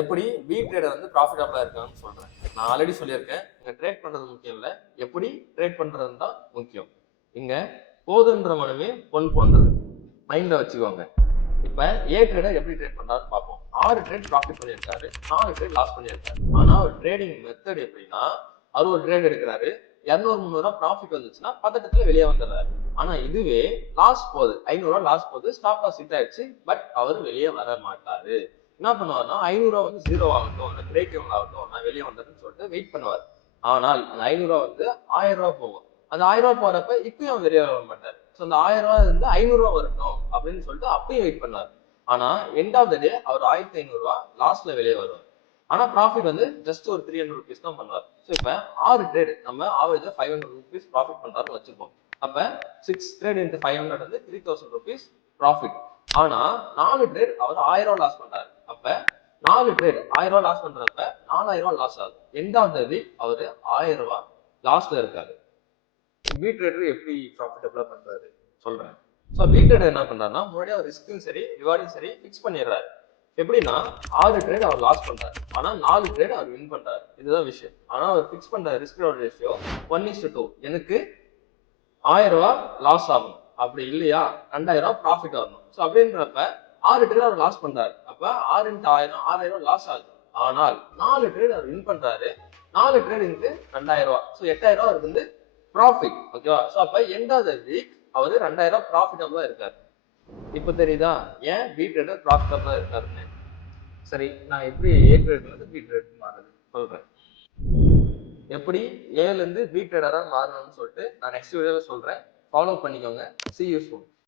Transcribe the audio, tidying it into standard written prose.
எப்படி B trader வந்து ப்ராஃபிட்டபிளா இருக்கான்னு சொல்றேன். நான் ஆல்ரெடி சொல்லியிருக்கேன், இங்க ட்ரேட் பண்றது முக்கியம் இல்ல, எப்படி ட்ரேட் பண்றது தான் முக்கியம். இங்க போதுன்ற மனமே பொன் போன்றது, மைண்ட்ல வச்சுக்கோங்க. இப்ப ஏ ட்ரேடர் எப்படி ட்ரேட் பண்றாருன்னு பார்ப்போம். 6 ட்ரேட் ப்ராஃபிட் பண்ணியிருக்காரு, 4 ட்ரேட் லாஸ் பண்ணியிருக்காரு. ஆனா ஒரு ட்ரேடிங் மெத்தட் எப்படின்னா, அவர் ஒரு ட்ரேட் எடுக்கிறாரு, 200-300 ப்ராஃபிட் வந்துச்சுன்னா பதட்டத்துல வெளியே வந்துடுறாரு. ஆனா இதுவே லாஸ் போகுது, 500 லாஸ் போகுது, ஸ்டாப் லாஸ் ஹிட் ஆயிடுச்சு, பட் அவர் வெளியே வர மாட்டாரு. என்ன பண்ணுவாருன்னா 500 வந்து 0 ஆகட்டும், அந்த பிரேக் எவன் ஆகட்டும், நான் வெளியே வந்தேன்னு சொல்லிட்டு வெயிட் பண்ணுவார். ஆனால் அந்த 500 வந்து 1000 போகும். அந்த 1000 போறப்ப இப்பயும் வெளியே வர மாட்டார். ஸோ அந்த 1000 வந்து 500 வரட்டும் அப்படின்னு சொல்லிட்டு அப்பயும் வெயிட் பண்ணார். ஆனா எண்ட் ஆஃப் த டே அவர் 1500 லாஸ்ட்ல வெளியே வருவார். ஆனா ப்ராஃபிட் வந்து ஜஸ்ட் ஒரு 300 ருபீஸ் தான் பண்ணுவார். ஸோ இப்ப 6 ட்ரேட் நம்ம ஆவரேஜா 500 ருபீஸ் ப்ராஃபிட் பண்றாருன்னு வச்சிருப்போம். அப்ப 6 ட்ரேட் இன்ட்டு 500 வந்து 3000 ருபீஸ் ப்ராஃபிட். ஆனா 4 ட்ரேட் அவர் 1000 லாஸ் பண்றாரு. அப்ப 4 ட்ரேட் 1000 லாஸ் பண்றப்ப 4000 லாஸ் ஆகுது. எண்ட் ஆஃப் த வீக் அவரு 1000 லாஸ்ல இருக்காரு. பி ட்ரேடர் எப்படி ப்ராஃபிட்டபிளா பண்றாரு சொல்றேன். ஸோ பி ட்ரேடர் என்ன பண்றாருன்னா, முன்னாடியே அவர் ரிஸ்க்கும் சரி ரிவார்டும் சரி ஃபிக்ஸ் பண்ணிடுறாரு. எப்படின்னா 6 ட்ரேட் அவர் லாஸ் பண்றாரு, ஆனா 4 ட்ரேட் அவர் வின் பண்றாரு. இதுதான் விஷயம். ஆனா அவர் ஃபிக்ஸ் பண்ற ரிஸ்க் ரிவார்ட் ரேஷியோ 1:2. எனக்கு 1000 லாஸ் ஆகணும், அப்படி இல்லையா 2000 ப்ராஃபிட் வரணும். ஸோ அப்படின்றப்ப 6 ட்ரேட் அவர் லாஸ் பண்றாரு. அப்ப 6 இன்ட்டு 1000 6000 லாஸ் ஆகுது. ஆனால் 4 ட்ரேட் அவர் வின் பண்றாரு, 4 ட்ரேட் இன்ட்டு 2000. ஸோ 8000 அவருக்கு வந்து ப்ராஃபிட். ஓகேவா? ஸோ அப்ப எண்ட் ஆஃப் த வீக் அவரு 2000 ப்ராஃபிட்டபிளா இருக்காரு. இப்போ தெரியுதா ஏன் பி ட்ரேடர் ப்ராஃபிட்டபிளா இருக்காருன்னு? சரி, நான் எப்படி ஏ ட்ரேட்ல இருந்து பி ட்ரேட் மாறுது சொல்றேன். எப்படி ஏல இருந்து பி ட்ரேடரா மாறணும்னு சொல்லிட்டு நான் நெக்ஸ்ட் வீடியோல சொல்றேன். ஃபாலோ பண்ணிக்கோங்க. See you soon.